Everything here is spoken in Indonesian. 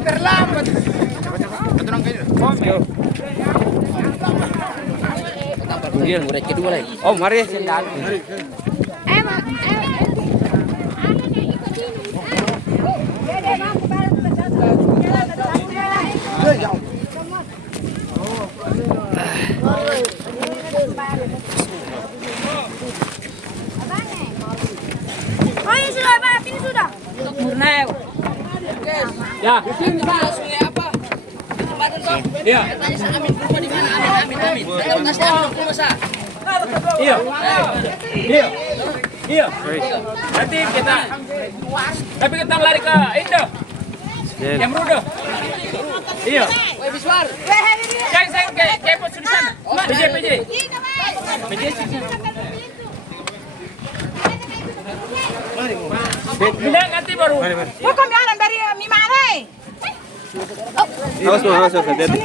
terlambat. Kemudian murid kedua lagi. Oh, mari sendal. Oh ini sudah Pak, ini sudah. Murna. Ya. Apa? Iya. Iya. Iya. Iya. Nanti kita. Tapi kita lari ke Indo. Yang Rudo. Iya. Saya kayak bos di sana. PJ. Bilang nanti baru. Kok kami orang dari Mimare? Awas, hati-hati.